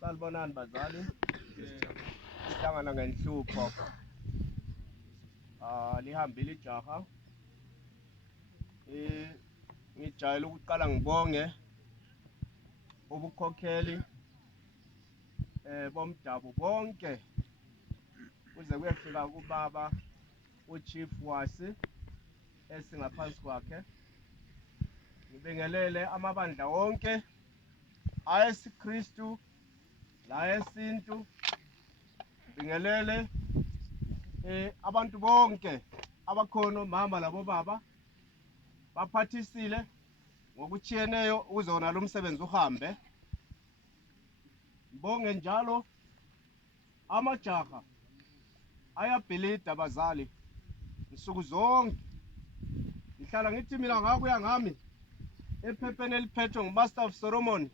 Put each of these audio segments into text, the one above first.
Salibonani bazali, sihlangana ngenhlupho. Lihambile ijaha. Ngijayele ukuqala ngibonge ubukhokheli bomdabu bonke kuze kuyefika kubaba uChief Wasi esingaphansi kwakhe. Ngibingelele amabandla wonke ayesiKristu layesintu. Ngibingelele abantu bonke abakhona omama labo baba baphathisile ngokuchiyeneyo ukuze wona lo msebenzi uhambe. Ngibonge njalo amajaha ayabhilida bazali nsuku zonke. Ngihlala ngithi mina ngakuya ngami ephepheni eliphethwe nguMaster of Solomon,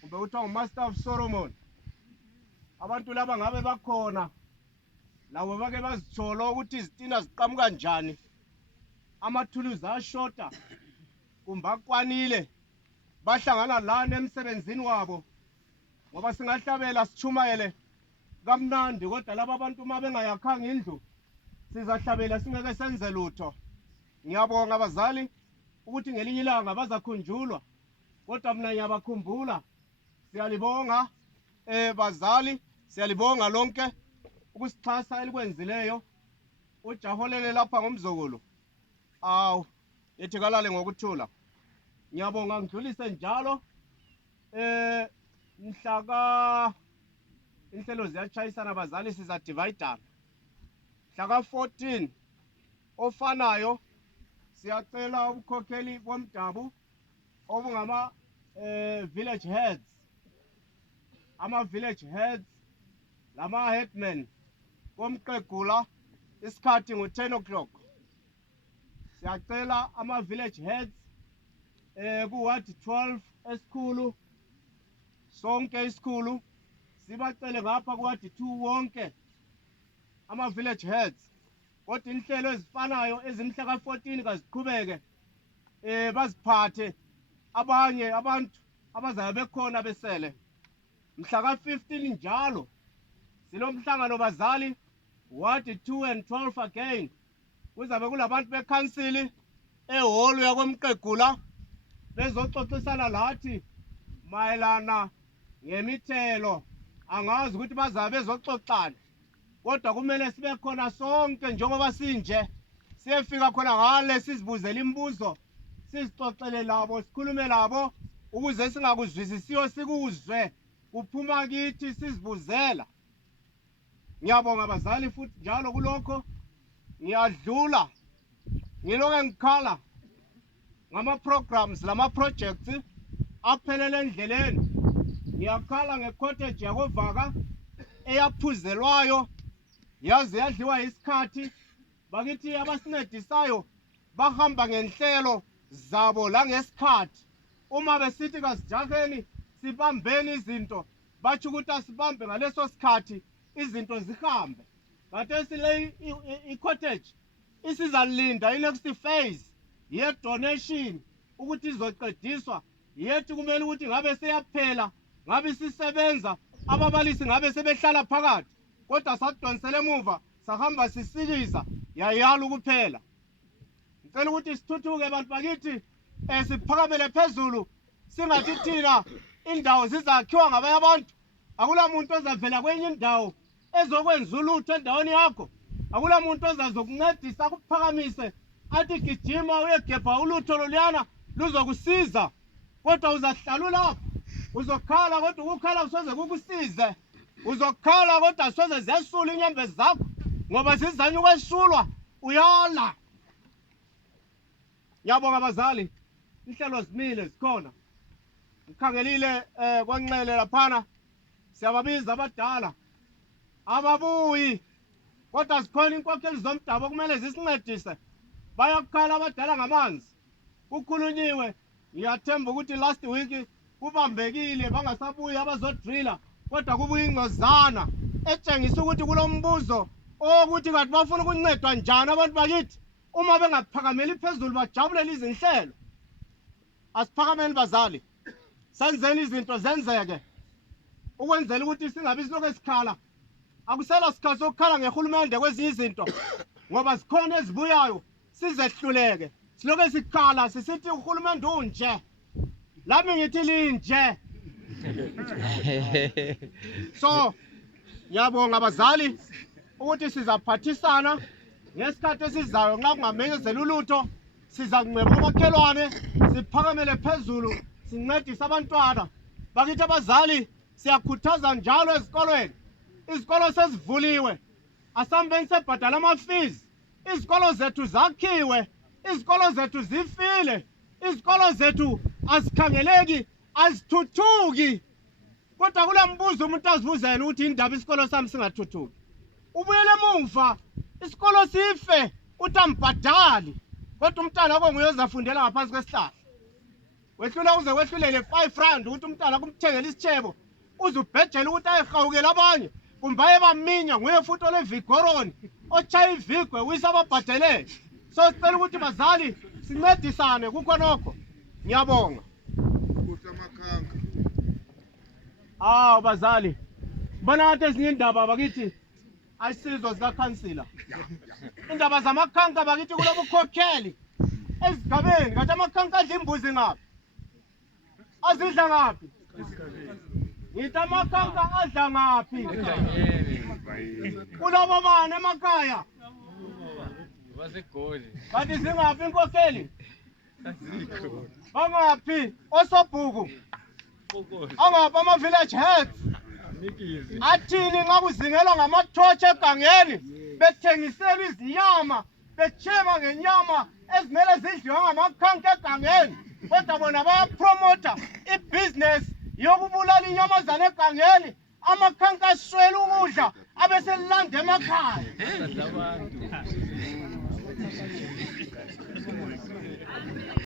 kumbe kuthiwa nguMaster of Solomon. Abantu laba ngabe bakhona labo bake bazithola ukuthi izitina ziqhamuka njani, amathuluzi ashota kumbe akwanile, bahlangana lana emsebenzini wabo. Ngoba singahlabela sichumayele kamnandi, kodwa laba abantu uma bengayakhanga indlu sizahlabela singeke senze lutho. Ngiyabonga abazali ukuthi ngelinye ilanga bazakhunjulwa, kodwa mina ngiyabakhumbula. Siyalibonga bazali, siyalibonga lonke ukusixhasa elikwenzileyo. Ujaholele lapha ngomzukulu, awu yethi kalale ngokuthula. Ngiyabonga ngidlulise njalo mhlaka inhlelo ziyachayisana bazali, sizadividana. Mhlaka 14 ofanayo siyacela ubukhokheli bomdabu obungama village heads, village heads lama headmen bomqegula isikhathi ngo-10 o'clock. Siyacela village heads ku-ward 12 esikhulu, sonke isikhulu sibacele ngapha ku-ward 2 wonke village heads. Kodwa inhlelo ezifanayo ezimhlaka 14 kaziqhubeke baziphathe abanye abantu abazabe bekhona besele. Mhlaka 15 njalo silomhlangano bazali, ward 2 and 12 again. Kuzabe kulabantu bekhansili ehholo yakwemqegula bezoxoxisana lathi mayelana ngemithelo. Angazi ukuthi bazabe bezoxoxana, kodwa kumele sibe khona sonke njengoba sinje. Siyefika khona ngale sizibuzele imibuzo, sizixoxele labo, sikhulume labo ukuze singakuzwisisiyo sikuzwe kuphuma kithi sizibuzela. Ngiyabonga abazali futhi njalo kulokho. Ngiyadlula ngiloke ngikhala ngama-programs lama-projects aphelele endleleni. Ngiyakhala nge-cottage yakovaka eyaphuzelwayo yaze yadliwa isikhathi. Bakithi abasincedisayo bahamba ngenhlelo zabo la ngesikhathi. Uma besithi kasijaheni sibambeni izinto, bathi ukuthi asibambe ngaleso sikhathi izinto zihambe. Kathesi le i-cottage isizalinda i-next phase ye-donation ukuthi izoqediswa. Yethu kumele ukuthi ngabe seyaphela, ngabe sisebenza, ababalisi ngabe sebehlala phakathi, kodwa sadonsela emuva sahamba sisikiza yayala ukuphela. Ngicela ukuthi sithuthuke bantu bakithi, siphakamele phezulu, singathi thina indawo zizakhiwa ngabanye abantu. Akula muntu ozavela kwenye indawo ezokwenza ulutho endaweni yakho. Akula muntu ozazokuncedisa akuphakamise athi gijima uyegebha ulutho loluyana luzokusiza, kodwa uzahlala lapho. Uzokhala kodwa ukukhala kusoze kukusize. Uzokhala kodwa soze ziyasula inyembezi zakho, ngoba zizanye ukwesulwa uyala. Ngiyabonga abazali, inhlelo zimile zikhona. Ngikhangelile kwanxele laphana, siyababiza abadala ababuyi, kodwa zikhona inkokheli zomdabu kumele zisincedise. Bayakukhala abadala ngamanzi. Kukhulunyiwe, ngiyathemba ukuthi last week kubambekile bangasabuyi abazodrilla, kodwa kubuya ingcozana etshengisa ukuthi kulombuzo ukuthi kanti bafuna ukuncedwa njani abantu bakithi uma bengaphakameli phezulu bajabulele izinhlelo. Asiphakameni bazali. Senzeni izinto zenzeke. Ukwenzela ukuthi singabi silokho esikhala. Akusela sikhathi sokukhala ngehulumende kwezinye izinto. Ngoba sikhona ezibuyayo sizehluleke. Silokho sikhala sisithi uhulumende unje. Lami ngithi linje. So ngiyabonga abazali ukuthi sizaphathisana ngesikhathi esizayo nxa kungamenyezela ulutho siza kunqeba amakhelwane siphakamele phezulu sincedise abantwana bakithi abazali siyakhuthaza njalo ezikolweni izikolo sezivuliwe asambeni sebhadala ama-fees izikolo zethu zakhiwe izikolo zethu zifile izikolo zethu azikhangeleki azithuthuki kodwa kule mbuzo umuntu azibuzela ukuthi indaba isikolo sami singathuthuki ubuyele emuva isikolo sife utambhadali kodwa umntana wakho nguye ozafundela ngaphansi kwesihlahla wehlula uze wehlulele 5 rand ukuthi umntana kumthengele isitshebo uzubhejela ukuthi ayihawukela abanye kumbe ayebaminya nguye futhi olevigoroni otshaya ivigwe wisa ababhadelele so sicela ukuthi bazali sincedisane kukho nokho ngiyabonga bazali bona ngathi ezinye indaba bakithi ayisizo zikakhansila indaba zamakhanka bakithi kulobu khokheli ezigabeni kanti amakhanka adla imbuzi ngaphi azidla ngaphi ngithi amakhanka adla ngaphi kulobo bani emakhaya kanti zingaphi inkokheli bangaphi osobhuku angaphi ama-village heads athini nxa kuzingelwa ngamathotsha egangeni bethengisela izinyama betsheba ngenyama ezimele zidliwe ngamakhanka egangeni kodwa bona bayapromota ibhizinesi yokubulala inyamazana egangeni amakhanka aswela ukudla abeselanda emakhaya